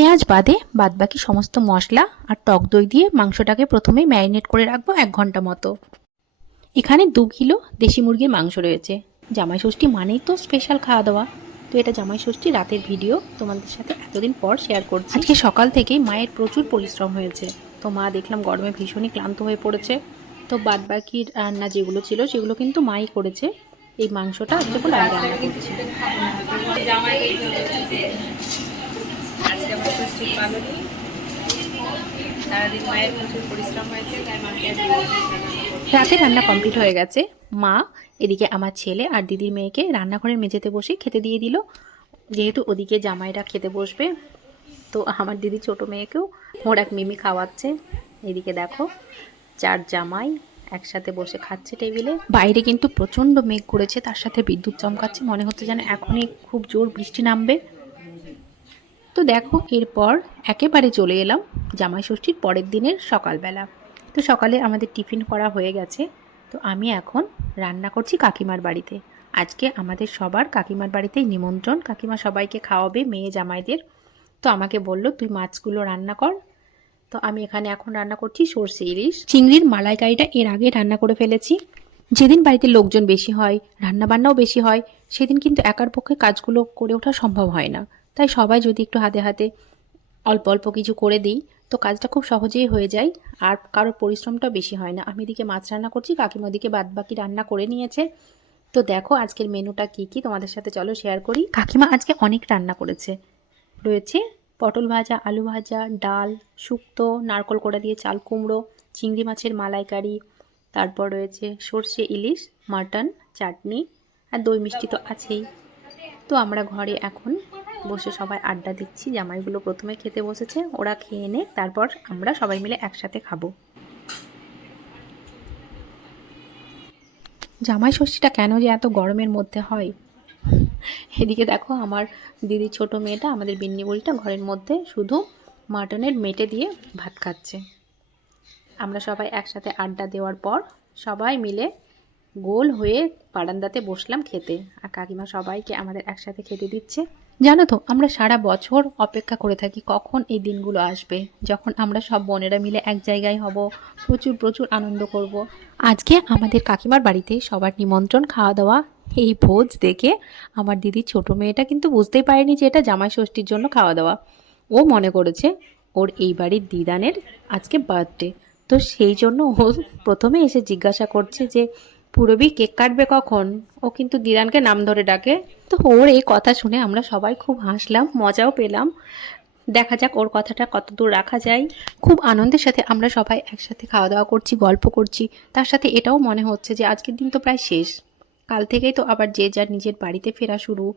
পেঁয়াজ বাদে বাদবাকি সমস্ত মশলা আর টক দই দিয়ে মাংসটাকে প্রথমে ম্যারিনেট করে রাখব এক ঘণ্টা মতো। এখানে দু কিলো দেশি মুরগির মাংস রয়েছে। জামাই ষষ্ঠী মানেই তো স্পেশাল খাওয়া দাওয়া। তো এটা জামাই ষষ্ঠী রাতের ভিডিও। তোমাদের সাথে এতদিন পর শেয়ার করছি। আজকে সকাল থেকেই মায়ের প্রচুর পরিশ্রম হয়েছে। তো মা দেখলাম গরমে ভীষণই ক্লান্ত হয়ে পড়েছে। তো বাদ বাকি রান্না যেগুলো ছিল, সেগুলো কিন্তু মাই করেছে। এই মাংসটা আজকে রান্না আমার পালনী সারাদিন মায়ের প্রচুর পরিশ্রম হয়েছে, তাই মাকে রাতে রান্না কমপ্লিট হয়ে গেছে। মা, এদিকে আমার ছেলে আর দিদির মেয়েকে রান্নাঘরের মেঝেতে বসে খেতে দিয়ে দিল। যেহেতু ওদিকে জামাইরা খেতে বসবে, তো আমার দিদি ছোট মেয়েকেও ওর এক মিমি খাওয়াচ্ছে। এদিকে দেখো, চার জামাই একসাথে বসে খাচ্ছে টেবিলে। বাইরে কিন্তু প্রচণ্ড মেঘ করেছে, তার সাথে বিদ্যুৎ চমকাচ্ছে। মনে হচ্ছে যেন এখনই খুব জোর বৃষ্টি নামবে। তো দেখো, এরপর একেবারে চলে এলাম জামাই ষষ্ঠীর পরের দিনের সকালবেলা। তো সকালে আমাদের টিফিন করা হয়ে গেছে। তো আমি এখন রান্না করছি কাকিমার বাড়িতে। আজকে আমাদের সবার কাকিমার বাড়িতেই নিমন্ত্রণ। কাকিমা সবাইকে খাওয়াবে, মেয়ে জামাইদের। তো আমাকে বলল, তুই মাছগুলো রান্না কর। তো আমি এখানে এখন রান্না করছি সর্ষে ইলিশ। চিংড়ির মালাইকারিটা এর আগে রান্না করে ফেলেছি। যেদিন বাড়িতে লোকজন বেশি হয়, রান্নাবান্নাও বেশি হয়, সেদিন কিন্তু একার পক্ষে কাজগুলো করে ওঠা সম্ভব হয় না। তাই সবাই যদি একটু হাতে হাতে অল্প অল্প কিছু করে দিই, তো কাজটা খুব সহজেই হয়ে যায় আর কারোর পরিশ্রমটা বেশি হয় না। আমি এদিকে মাছ রান্না করছি, কাকিমা ওদিকে বাদবাকি রান্না করে নিয়েছে। তো দেখো আজকের মেনুটা কি কি, তোমাদের সাথে চলো শেয়ার করি। কাকিমা আজকে অনেক রান্না করেছে। রয়েছে পটল ভাজা, আলু ভাজা, ডাল, শুক্তো, নারকল কোড়া দিয়ে চাল কুমড়ো, চিংড়ি মাছের মালাইকারি, তারপর রয়েছে সর্ষে ইলিশ, মাটন, চাটনি আর দই মিষ্টি তো আছেই। তো আমরা ঘরে এখন বসে সবাই আড্ডা দিচ্ছি। জামাইগুলো প্রথমে খেতে বসেছে, ওরা খেয়ে নে, তারপর আমরা সবাই মিলে একসাথে খাব। জামাই ষষ্ঠীটা কেন যে এত গরমের মধ্যে হয়? এদিকে দেখো আমার দিদি ছোট মেয়েটা, আমাদের বিন্নি বুড়িটা ঘরের মধ্যে শুধু মাটনের মেটে দিয়ে ভাত খাচ্ছে। আমরা সবাই একসাথে আড্ডা দেওয়ার পর সবাই মিলে গোল হয়ে বারান্দাতে বসলাম খেতে। আর কাকিমা সবাইকে আমাদের একসাথে খেতে দিচ্ছে। জানো তো, আমরা সারা বছর অপেক্ষা করে থাকি কখন এই দিনগুলো আসবে, যখন আমরা সব বোনেরা মিলে এক জায়গায় হব, প্রচুর প্রচুর আনন্দ করব। আজকে আমাদের কাকিমার বাড়িতে সবার নিমন্ত্রণ খাওয়া দাওয়া, এই ভোজ দেখে আমার দিদির ছোট মেয়েটা কিন্তু বুঝতেই পারেনি যে এটা জামাই ষষ্ঠীর জন্য খাওয়া দাওয়া। ও মনে করেছে ওর এই বাড়ির দিদানের আজকে বার্থডে, তো সেই জন্য ও প্রথমে এসে জিজ্ঞাসা করছে যে পুরবি কেক কাটবে কখন? ও কিন্তু দিদানকে নাম ধরে ডাকে। তো ওর এই কথা শুনে আমরা সবাই খুব হাসলাম, মজাও পেলাম। দেখা যাক ওর কথাটা কত দূর রাখা যায়। খুব আনন্দের সাথে আমরা সবাই একসাথে খাওয়া দাওয়া করছি, গল্প করছি। তার সাথে এটাও মনে হচ্ছে যে আজকের দিন তো প্রায় শেষ। কাল থেকেই তো আবার যে যার নিজের বাড়িতে ফেরা শুরু।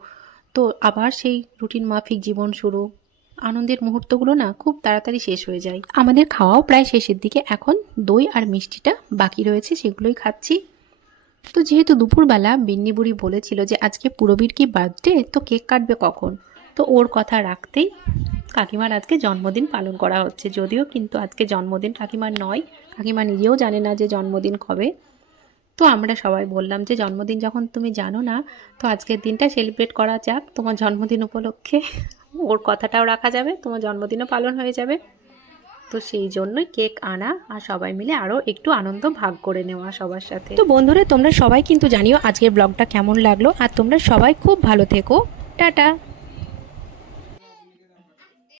তো আবার সেই রুটিন মাফিক জীবন শুরু। আনন্দের মুহূর্তগুলো না খুব তাড়াতাড়ি শেষ হয়ে যায়। আমাদের খাওয়াও প্রায় শেষের দিকে। এখন দই আর মিষ্টিটা বাকি রয়েছে, সেগুলোই খাচ্ছি। তো যেহেতু দুপুরবেলা বিন্নি বুড়ি বলেছিল যে আজকে পুরবীর কি বার্থডে তো কেক কাটবে কখন? তো ওর কথা রাখতেই কাকিমার আজকে জন্মদিন পালন করা হচ্ছে। যদিও কিন্তু আজকে জন্মদিন কাকিমার নয়, কাকিমা নিজেও জানে না যে জন্মদিন কবে। তো আমরা সবাই বললাম যে জন্মদিন যখন তুমি জানো না, তো আজকের দিনটা সেলিব্রেট করা যাক। তোমার জন্মদিন উপলক্ষে ওর কথাটাও রাখা যাবে, তোমার জন্মদিনও পালন হয়ে যাবে। তো সেই জন্যই কেক আনা আর সবাই মিলে আরও একটু আনন্দ ভাগ করে নেওয়া সবার সাথে। তো বন্ধুরা, তোমরা সবাই কিন্তু জানিও আজকের ব্লগটা কেমন লাগল। আর তোমরা সবাই খুব ভালো থেকো। টাটা।